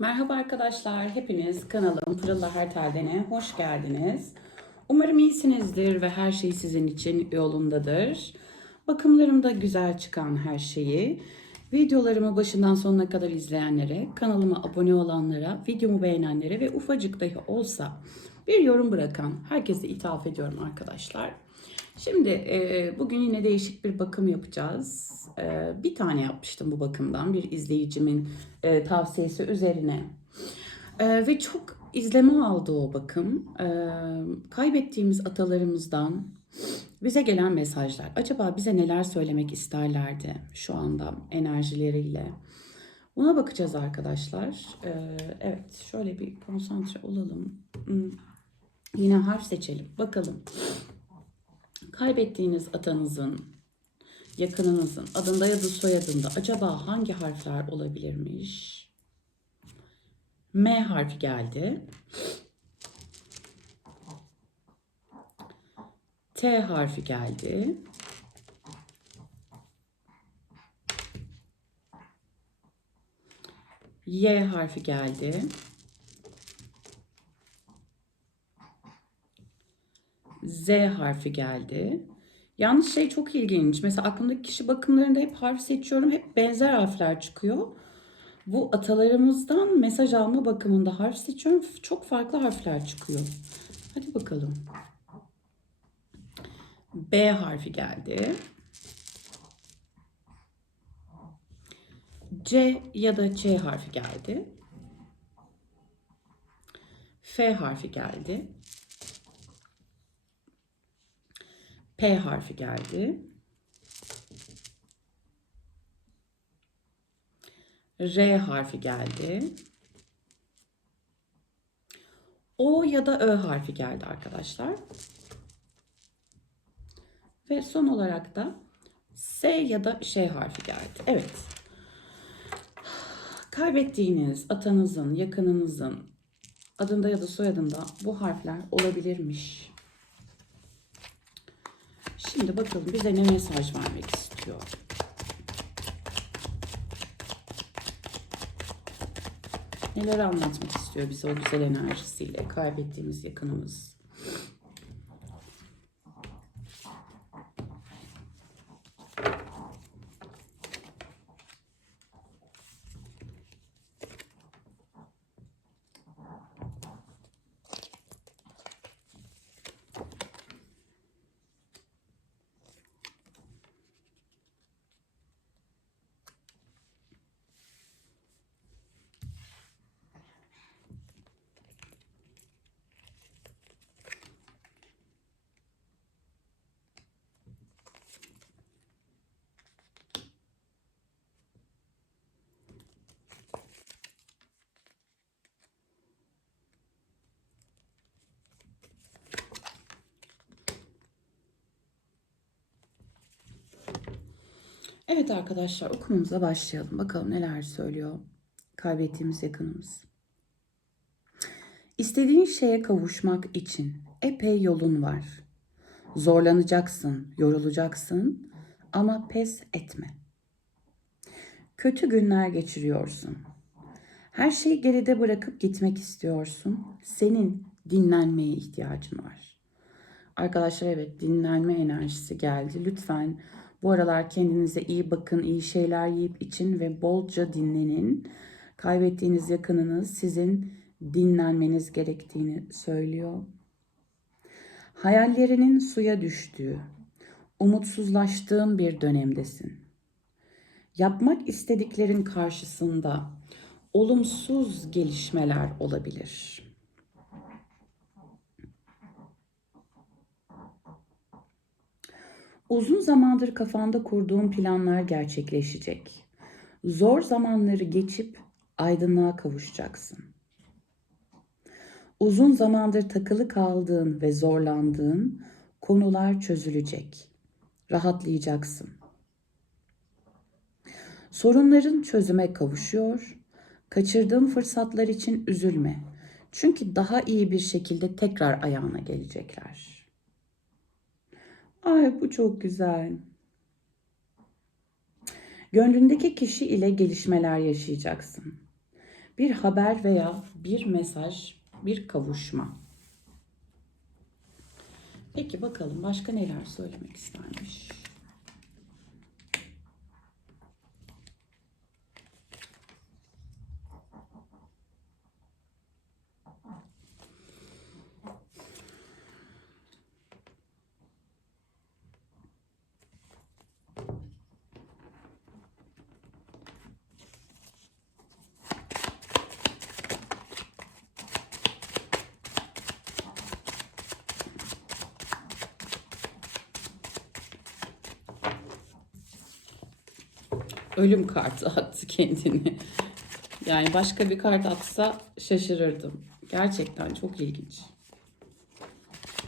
Merhaba arkadaşlar, hepiniz kanalım Pırıl'la Her Telden'e hoş geldiniz. Umarım iyisinizdir ve her şey sizin için yolundadır. Bakımlarımda güzel çıkan her şeyi, videolarımı başından sonuna kadar izleyenlere, kanalıma abone olanlara, videomu beğenenlere ve ufacık dahi olsa bir yorum bırakan herkese ithaf ediyorum arkadaşlar. Şimdi e, bugün yine değişik bir bakım yapacağız. E, bir tane yapmıştım bu bakımdan bir izleyicimin e, tavsiyesi üzerine. E, ve çok izleme aldı o bakım. E, kaybettiğimiz atalarımızdan bize gelen mesajlar. Acaba bize neler söylemek isterlerdi şu anda enerjileriyle? Buna bakacağız arkadaşlar. E, evet şöyle bir konsantre olalım. Hmm. Yine harf seçelim. Bakalım kaybettiğiniz atanızın, yakınınızın adında ya da soyadında acaba hangi harfler olabilirmiş? M harfi geldi. T harfi geldi. Y harfi geldi. Z harfi geldi. Yalnız şey çok ilginç. Mesela aklımdaki kişi bakımlarında hep harf seçiyorum. Hep benzer harfler çıkıyor. Bu atalarımızdan mesaj alma bakımında harf seçiyorum. Çok farklı harfler çıkıyor. Hadi bakalım. B harfi geldi. C ya da C harfi geldi. F harfi geldi. P harfi geldi. R harfi geldi. O ya da Ö harfi geldi arkadaşlar. Ve son olarak da S ya da Ş harfi geldi. Evet. Kaybettiğiniz atanızın, yakınınızın adında ya da soyadında bu harfler olabilirmiş. Şimdi bakalım bize ne mesaj vermek istiyor. Neler anlatmak istiyor bize o güzel enerjisiyle kaybettiğimiz yakınımız. Evet arkadaşlar okumamıza başlayalım. Bakalım neler söylüyor kaybettiğimiz yakınımız. İstediğin şeye kavuşmak için epey yolun var. Zorlanacaksın, yorulacaksın ama pes etme. Kötü günler geçiriyorsun. Her şeyi geride bırakıp gitmek istiyorsun. Senin dinlenmeye ihtiyacın var. Arkadaşlar evet dinlenme enerjisi geldi. Lütfen bu aralar kendinize iyi bakın, iyi şeyler yiyip için ve bolca dinlenin. Kaybettiğiniz yakınınız sizin dinlenmeniz gerektiğini söylüyor. Hayallerinin suya düştüğü, umutsuzlaştığın bir dönemdesin. Yapmak istediklerin karşısında olumsuz gelişmeler olabilir. Uzun zamandır kafanda kurduğun planlar gerçekleşecek. Zor zamanları geçip aydınlığa kavuşacaksın. Uzun zamandır takılı kaldığın ve zorlandığın konular çözülecek. Rahatlayacaksın. Sorunların çözüme kavuşuyor. Kaçırdığın fırsatlar için üzülme. Çünkü daha iyi bir şekilde tekrar ayağına gelecekler. Ay bu çok güzel. Gönlündeki kişi ile gelişmeler yaşayacaksın. bir haber veya bir mesaj, bir kavuşma. Peki bakalım başka neler söylemek istermiş. Ölüm kartı attı kendini. Yani başka bir kart atsa şaşırırdım. Gerçekten çok ilginç.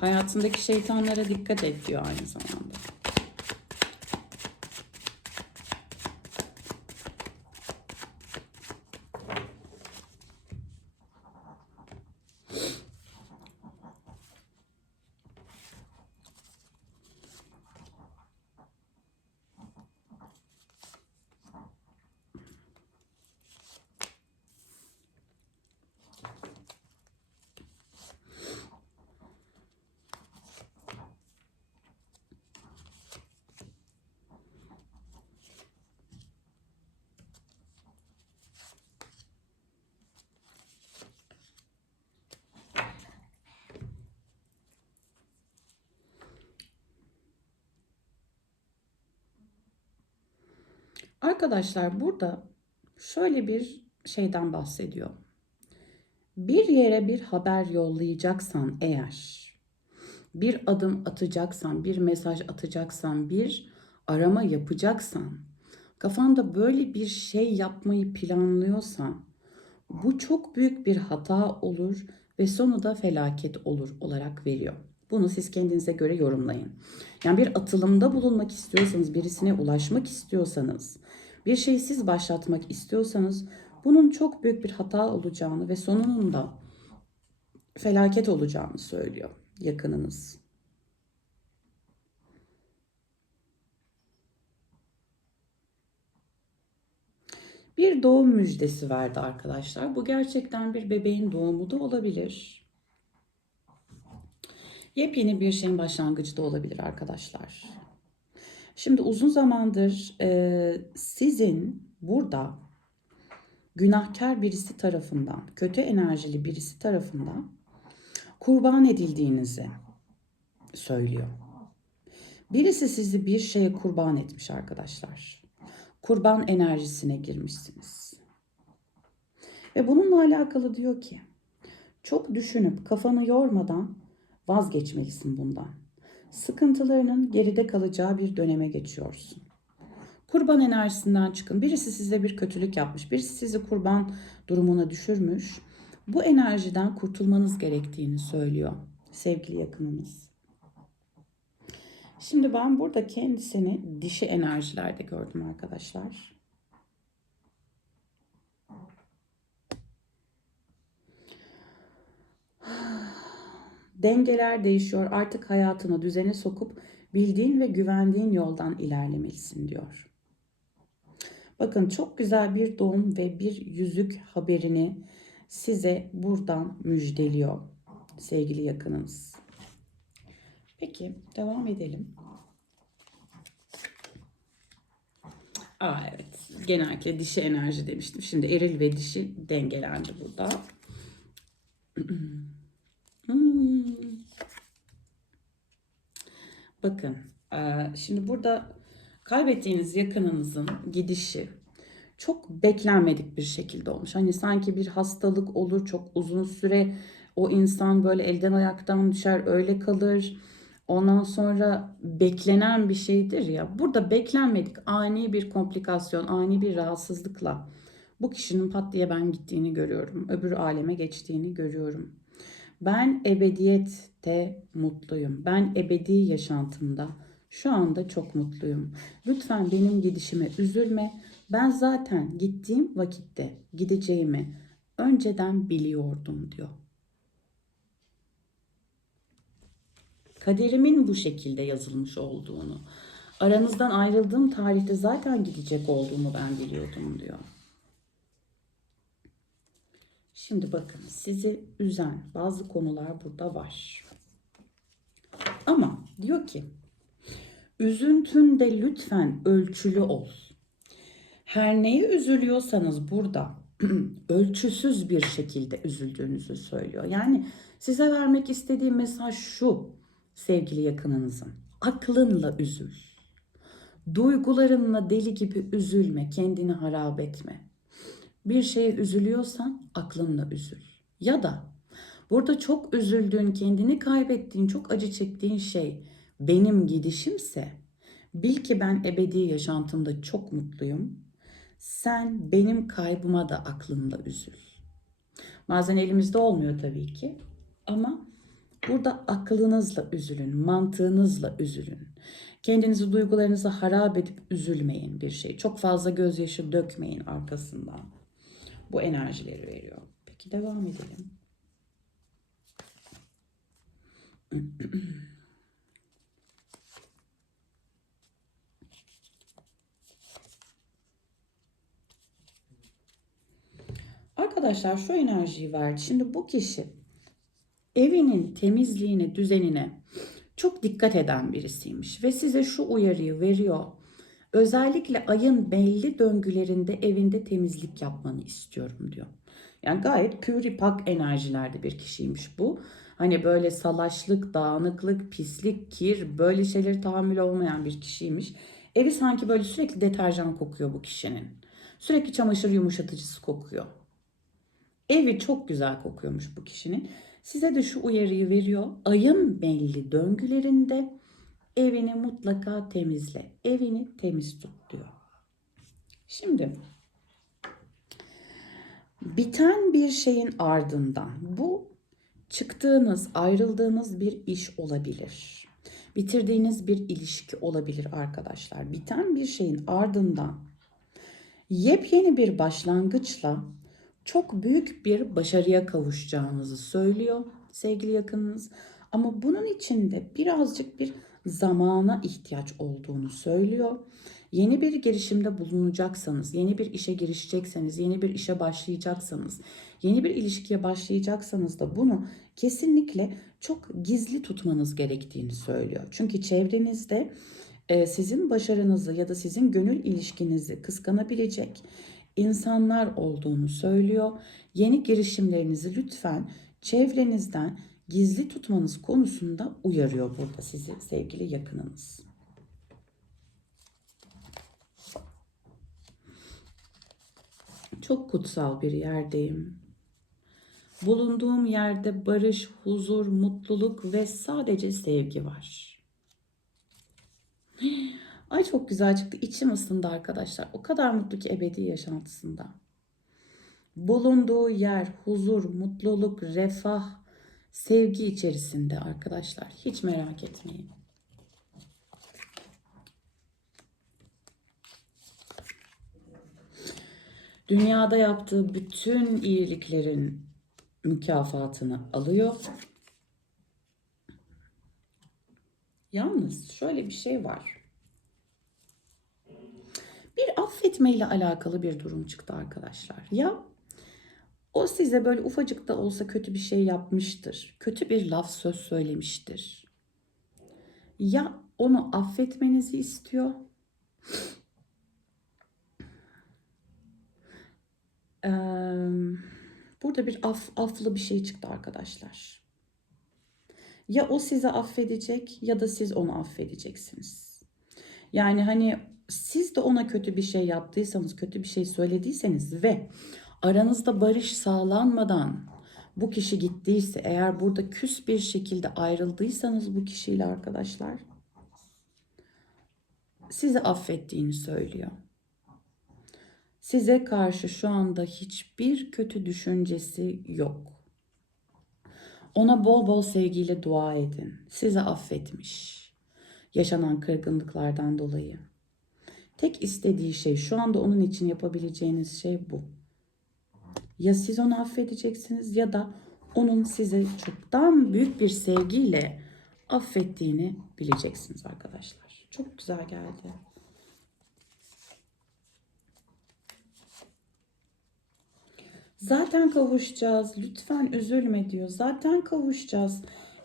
Hayatındaki şeytanlara dikkat et diyor aynı zamanda. Arkadaşlar burada şöyle bir şeyden bahsediyor. Bir yere bir haber yollayacaksan eğer, bir adım atacaksan, bir mesaj atacaksan, bir arama yapacaksan, kafanda böyle bir şey yapmayı planlıyorsan, bu çok büyük bir hata olur ve sonu da felaket olur olarak veriyor. Bunu siz kendinize göre yorumlayın. Yani bir atılımda bulunmak istiyorsanız, birisine ulaşmak istiyorsanız, bir şeyi siz başlatmak istiyorsanız bunun çok büyük bir hata olacağını ve sonunun da felaket olacağını söylüyor yakınınız. Bir doğum müjdesi verdi arkadaşlar. Bu gerçekten bir bebeğin doğumu da olabilir. Yepyeni bir şeyin başlangıcı da olabilir arkadaşlar. Şimdi uzun zamandır e, sizin burada günahkar birisi tarafından, kötü enerjili birisi tarafından kurban edildiğinizi söylüyor. Birisi sizi bir şeye kurban etmiş arkadaşlar. Kurban enerjisine girmişsiniz. Ve bununla alakalı diyor ki çok düşünüp kafanı yormadan vazgeçmelisin bundan. Sıkıntılarının geride kalacağı bir döneme geçiyorsun. Kurban enerjisinden çıkın. Birisi size bir kötülük yapmış, birisi sizi kurban durumuna düşürmüş. Bu enerjiden kurtulmanız gerektiğini söylüyor sevgili yakınınız. Şimdi ben burada kendisini dişi enerjilerde gördüm arkadaşlar. Dengeler değişiyor. Artık hayatını düzene sokup bildiğin ve güvendiğin yoldan ilerlemelisin diyor. Bakın çok güzel bir doğum ve bir yüzük haberini size buradan müjdeliyor sevgili yakınınız. Peki devam edelim. Aa evet. Genellikle dişi enerji demiştim. Şimdi eril ve dişi dengelendi burada. Hmm. Bakın, e, şimdi burada kaybettiğiniz yakınınızın gidişi çok beklenmedik bir şekilde olmuş. Hani sanki bir hastalık olur, çok uzun süre o insan böyle elden ayaktan düşer, öyle kalır. Ondan sonra beklenen bir şeydir ya. Burada beklenmedik ani bir komplikasyon, ani bir rahatsızlıkla bu kişinin pat diye ben gittiğini görüyorum. Öbür aleme geçtiğini görüyorum. Ben ebediyette mutluyum. Ben ebedi yaşantımda şu anda çok mutluyum. Lütfen benim gidişime üzülme. Ben zaten gittiğim vakitte gideceğimi önceden biliyordum diyor. Kaderimin bu şekilde yazılmış olduğunu, aranızdan ayrıldığım tarihte zaten gidecek olduğumu ben biliyordum diyor. Şimdi bakın sizi üzen bazı konular burada var. Ama diyor ki üzüntünde lütfen ölçülü ol. Her neye üzülüyorsanız burada ölçüsüz bir şekilde üzüldüğünüzü söylüyor. Yani size vermek istediğim mesaj şu sevgili yakınınızın. Aklınla üzül. Duygularınla deli gibi üzülme, kendini harap etme. Bir şeye üzülüyorsan aklınla üzül. Ya da burada çok üzüldüğün, kendini kaybettiğin, çok acı çektiğin şey benim gidişimse bil ki ben ebedi yaşantımda çok mutluyum. Sen benim kaybıma da aklınla üzül. Bazen elimizde olmuyor tabii ki ama burada aklınızla üzülün, mantığınızla üzülün. Kendinizi duygularınızı harap edip üzülmeyin bir şey. Çok fazla gözyaşı dökmeyin arkasından. Bu enerjileri veriyor. Peki devam edelim. Arkadaşlar şu enerjiyi verdi. Şimdi bu kişi evinin temizliğine, düzenine çok dikkat eden birisiymiş ve size şu uyarıyı veriyor. Özellikle ayın belli döngülerinde evinde temizlik yapmanı istiyorum diyor. Yani gayet püri pak enerjilerde bir kişiymiş bu. Hani böyle salaşlık, dağınıklık, pislik, kir böyle şeyleri tahammül olmayan bir kişiymiş. Evi sanki böyle sürekli deterjan kokuyor bu kişinin. Sürekli çamaşır yumuşatıcısı kokuyor. Evi çok güzel kokuyormuş bu kişinin. Size de şu uyarıyı veriyor. Ayın belli döngülerinde evini mutlaka temizle. Evini temiz tut diyor. Şimdi biten bir şeyin ardından bu çıktığınız, ayrıldığınız bir iş olabilir. Bitirdiğiniz bir ilişki olabilir arkadaşlar. Biten bir şeyin ardından yepyeni bir başlangıçla çok büyük bir başarıya kavuşacağınızı söylüyor sevgili yakınınız. Ama bunun için de birazcık bir zamana ihtiyaç olduğunu söylüyor. Yeni bir girişimde bulunacaksanız, yeni bir işe girişecekseniz, yeni bir işe başlayacaksanız, yeni bir ilişkiye başlayacaksanız da bunu kesinlikle çok gizli tutmanız gerektiğini söylüyor. Çünkü çevrenizde e, sizin başarınızı ya da sizin gönül ilişkinizi kıskanabilecek insanlar olduğunu söylüyor. Yeni girişimlerinizi lütfen çevrenizden gizli tutmanız konusunda uyarıyor burada sizi sevgili yakınınız. Çok kutsal bir yerdeyim. Bulunduğum yerde barış, huzur, mutluluk ve sadece sevgi var. Ay çok güzel çıktı. İçim ısındı arkadaşlar. O kadar mutlu ki ebedi yaşantısında. Bulunduğu yer huzur, mutluluk, refah, sevgi içerisinde arkadaşlar. Hiç merak etmeyin. Dünyada yaptığı bütün iyiliklerin mükafatını alıyor. Yalnız şöyle bir şey var. Bir affetme ile alakalı bir durum çıktı arkadaşlar. Ya o size böyle ufacık da olsa kötü bir şey yapmıştır. Kötü bir laf söz söylemiştir. Ya onu affetmenizi istiyor. Burada bir af, aflı bir şey çıktı arkadaşlar. Ya o sizi affedecek ya da siz onu affedeceksiniz. Yani hani siz de ona kötü bir şey yaptıysanız, kötü bir şey söylediyseniz ve aranızda barış sağlanmadan bu kişi gittiyse, eğer burada küs bir şekilde ayrıldıysanız bu kişiyle arkadaşlar sizi affettiğini söylüyor. Size karşı şu anda hiçbir kötü düşüncesi yok. Ona bol bol sevgiyle dua edin. Sizi affetmiş. Yaşanan kırgınlıklardan dolayı. Tek istediği şey şu anda onun için yapabileceğiniz şey bu. Ya siz onu affedeceksiniz ya da onun size çoktan büyük bir sevgiyle affettiğini bileceksiniz arkadaşlar. Çok güzel geldi. Zaten kavuşacağız. Lütfen üzülme diyor. Zaten kavuşacağız.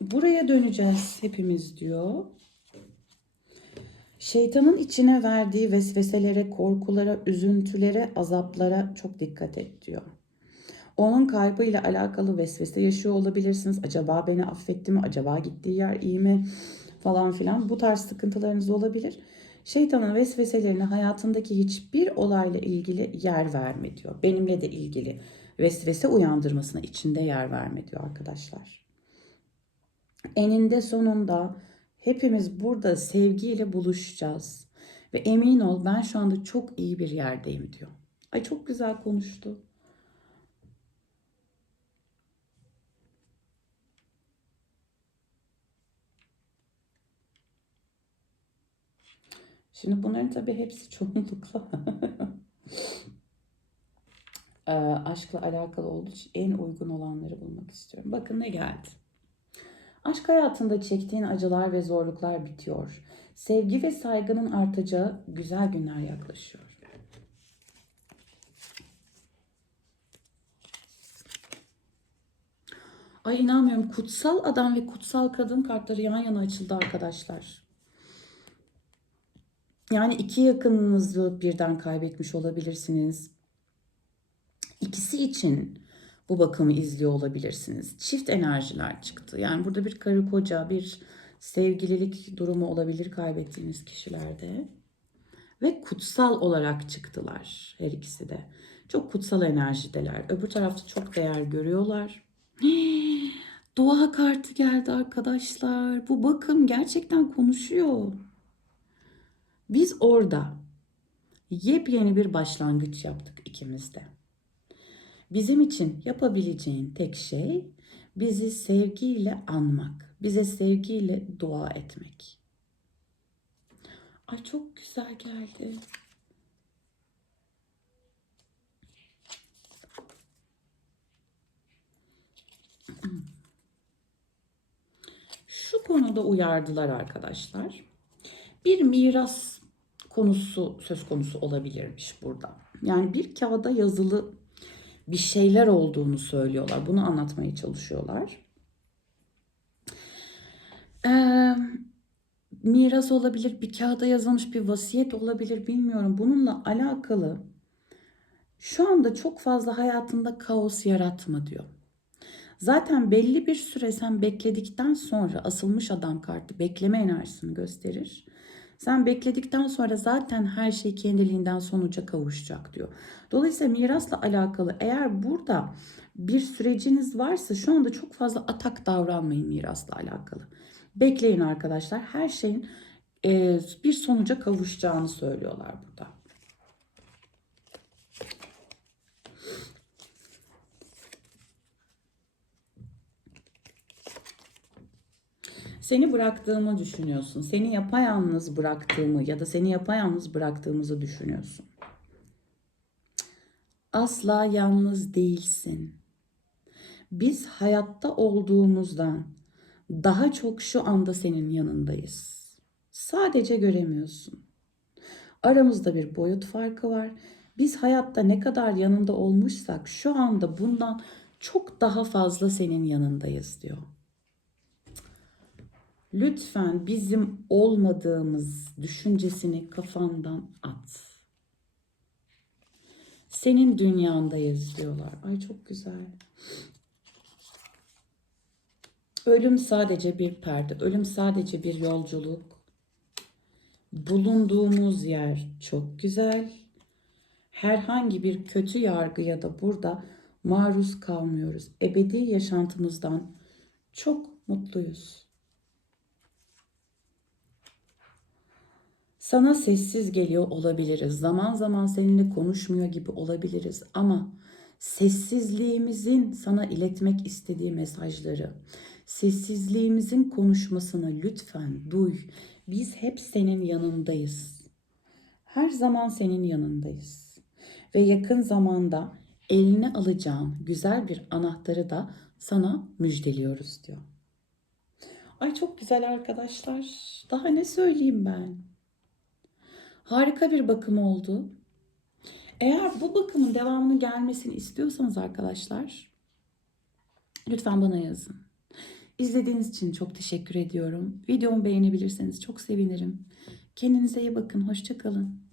Buraya döneceğiz hepimiz diyor. Şeytanın içine verdiği vesveselere, korkulara, üzüntülere, azaplara çok dikkat et diyor. Onun kaybıyla alakalı vesvese yaşıyor olabilirsiniz. Acaba beni affetti mi? Acaba gittiği yer iyi mi? Falan filan. Bu tarz sıkıntılarınız olabilir. Şeytanın vesveselerine hayatındaki hiçbir olayla ilgili yer verme diyor. Benimle de ilgili vesvese uyandırmasına içinde yer verme diyor arkadaşlar. Eninde sonunda hepimiz burada sevgiyle buluşacağız. Ve emin ol ben şu anda çok iyi bir yerdeyim diyor. Ay çok güzel konuştu. Şimdi bunların tabii hepsi çoğunlukla e, aşkla alakalı olduğu için en uygun olanları bulmak istiyorum. Bakın ne geldi. Aşk hayatında çektiğin acılar ve zorluklar bitiyor. Sevgi ve saygının artacağı güzel günler yaklaşıyor. Ay inanmıyorum. Kutsal adam ve kutsal kadın kartları yan yana açıldı arkadaşlar. Yani iki yakınınızı birden kaybetmiş olabilirsiniz. İkisi için bu bakımı izliyor olabilirsiniz. Çift enerjiler çıktı. Yani burada bir karı koca, bir sevgililik durumu olabilir kaybettiğiniz kişilerde. Ve kutsal olarak çıktılar her ikisi de. Çok kutsal enerjideler. Öbür tarafta çok değer görüyorlar. Dua kartı geldi arkadaşlar. Bu bakım gerçekten konuşuyor. Biz orada yepyeni bir başlangıç yaptık ikimiz de. Bizim için yapabileceğin tek şey bizi sevgiyle anmak, bize sevgiyle dua etmek. Ay çok güzel geldi. Şu konuda uyardılar arkadaşlar. Bir miras konusu söz konusu olabilirmiş burada. Yani bir kağıda yazılı bir şeyler olduğunu söylüyorlar. Bunu anlatmaya çalışıyorlar. Ee, miras olabilir, bir kağıda yazılmış bir vasiyet olabilir bilmiyorum. Bununla alakalı şu anda çok fazla hayatında kaos yaratma diyor. Zaten belli bir süre sen bekledikten sonra asılmış adam kartı bekleme enerjisini gösterir. Sen bekledikten sonra zaten her şey kendiliğinden sonuca kavuşacak diyor. Dolayısıyla mirasla alakalı eğer burada bir süreciniz varsa şu anda çok fazla atak davranmayın mirasla alakalı. Bekleyin arkadaşlar. Her şeyin bir sonuca kavuşacağını söylüyorlar burada. Seni bıraktığımı düşünüyorsun. Seni yapayalnız bıraktığımı ya da seni yapayalnız bıraktığımızı düşünüyorsun. Asla yalnız değilsin. Biz hayatta olduğumuzdan daha çok şu anda senin yanındayız. Sadece göremiyorsun. Aramızda bir boyut farkı var. Biz hayatta ne kadar yanında olmuşsak şu anda bundan çok daha fazla senin yanındayız diyor. Lütfen bizim olmadığımız düşüncesini kafandan at. Senin dünyandayız diyorlar. Ay çok güzel. Ölüm sadece bir perde. Ölüm sadece bir yolculuk. Bulunduğumuz yer çok güzel. Herhangi bir kötü yargıya da burada maruz kalmıyoruz. Ebedi yaşantımızdan çok mutluyuz. Sana sessiz geliyor olabiliriz. Zaman zaman seninle konuşmuyor gibi olabiliriz ama sessizliğimizin sana iletmek istediği mesajları, sessizliğimizin konuşmasını lütfen duy. Biz hep senin yanındayız. Her zaman senin yanındayız. Ve yakın zamanda eline alacağın güzel bir anahtarı da sana müjdeliyoruz diyor. Ay çok güzel arkadaşlar. Daha ne söyleyeyim ben? Harika bir bakım oldu. Eğer bu bakımın devamını gelmesini istiyorsanız arkadaşlar lütfen bana yazın. İzlediğiniz için çok teşekkür ediyorum. Videomu beğenebilirseniz çok sevinirim. Kendinize iyi bakın. Hoşçakalın.